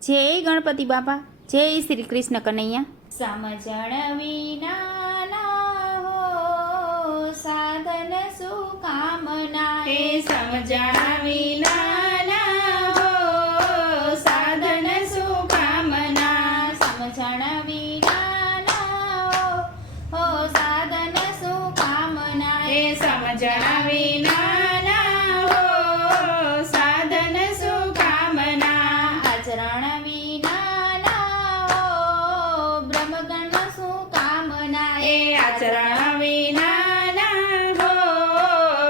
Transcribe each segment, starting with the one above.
જય ગણપતિ બાપા, જય શ્રી કૃષ્ણ કનૈયા। સમજણ વિના હો સાધન સુકામના, હે સમજણ વિના હો સાધન સુકામના, સમજણ વિના હો સાધન સુકામના, હે સમજણ વિના હો સાધન સુકામના, આચરણ વિના હો બ્રહ્મગણ સુકામના, હે આચરણ વિના હો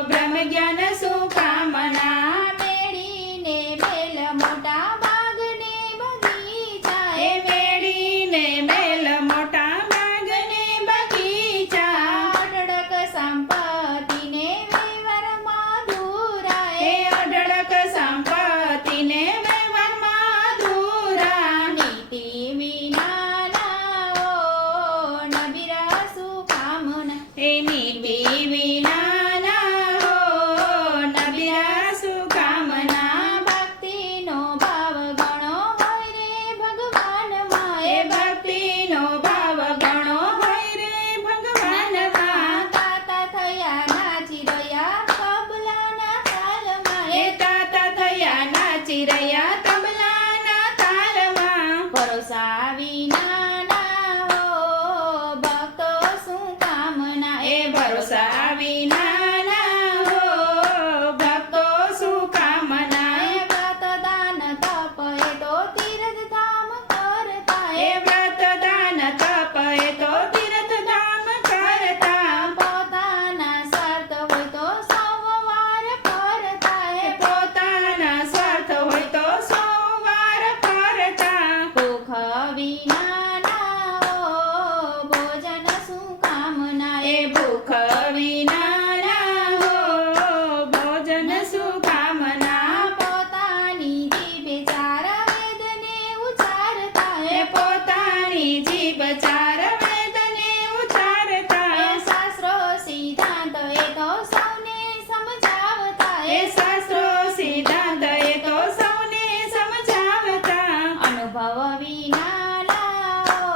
બ્રહ્મ જ્ઞાન સુકામના, મેળીને મેલ મોટા બાગને બગીચા, હે મેળીને મેલ મોટા બાગને બગીચા, અઢળક સંપત્તિને વ્યવહારમાં દૂરા, હે અઢળક સંપત્તિને વ્યવહારમાં દૂરા, નીતિ વિના હો નબીરા સુકામના, હે નીતિ વિના હો નબીરા સુકામના, ભક્તિનો ભાવ ઘણો હોય રે ભગવાનમાં, હે ભક્તિનો ભાવ ઘણો હોય રે ભગવાનમાં, તાતા થયા નાચી રહ્યા કબલાના તાલમાં, હે તાતા થયા નાચી રહ્યા તબલાના તાલમાં, ભરોસા વિના હો ભક્તો સુકામના, હે ભરોસા વિના હો ભક્તો સુકામના, વ્રત દાન તપ એ તો તીર્થધામ કરતા, હે વ્રત દાન તપ એ તો તીર્થધામ કરતા, પોતાના સ્વાર્થ હોય તો સૌવાર કરતા, પોતાના સ્વાર્થ હોય તો સોવાર કરતા, ભૂખ વિના હો ભોજન સુકામના, હે ભૂખ વિના હો ભોજન સુકામના, પોતાની જીભે ચાર વેદને ઉચ્ચારતા, હે પોતાની જીભ ચાર વેદને ઉચ્ચારતા, શાસ્ત્રો સિદ્ધાંત એ તો સૌને સમજાવતા, હે શાસ્ત્રો સિદ્ધાંત એ તો સૌને સમજાવતા, અનુભવ વિના હો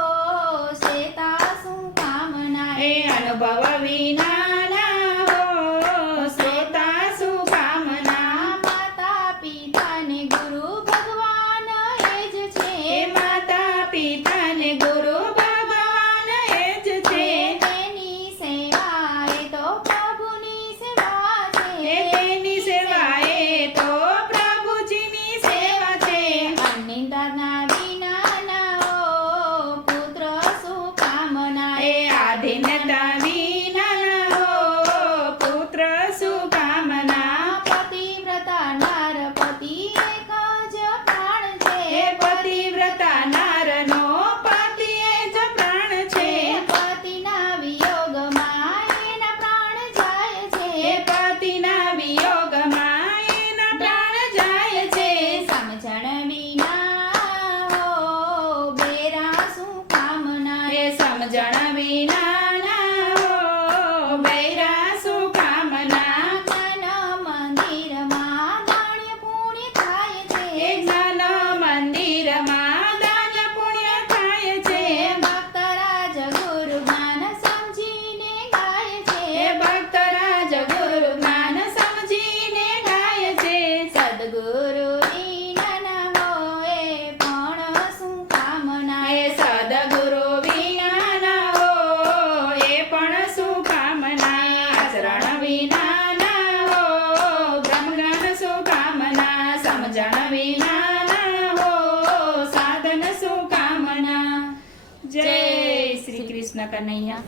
શ્વેતા સુકામના, હે અનુભવ વિના હો શ્રોતા સુકામના, માતા પિતાને ગુરુ ભગવાન એ જ છે, હે માતા પિતાને ગુરુ ભગવાન એ જ છે, તેની સેવા એ તો પ્રભુની સેવા હે છે, તેની સેવા એ તો પ્રભુજીની સેવા છે, અનિંદાના વિના હો પુત્ર સુકામના, હે આધીનતા વિના હો પુત્ર સુકામના, પતિવ્રતા નારપતિ એક જ પ્રાણ છે, હે પતિવ્રતા નારનો પતિ એ જ પ્રાણ છે, પતિના વિયોગમાં એના પ્રાણ જાય છે, હે પતિના વિયોગમાં એના પ્રાણ જાય છે, સમજણ વિના હો બેરા સુકામના, હે સમજણ વિના હો બૈરા સુકામના, જ્ઞાન મંદિરમાં દાન્ય પુણ્ય થાય છે, હે જ્ઞાન મંદિરમાં દાન પુણ્ય થાય છે, ભક્તરાજ ગુરુ જ્ઞાન સમજીને ગાય છે, હે ભક્તરાજ ગુરુ જ્ઞાન સમજીને ગાય છે, સદગુરુ વિના હોય પણ સુકામના, હે સદગુરુ વિના હો એ પણ સુકામના, આચરણ વિના હો બ્રહ્મજ્ઞાન સુકામના, સમજણ વિના હો સાધન સુકામના। જય શ્રી કૃષ્ણ કનૈયા।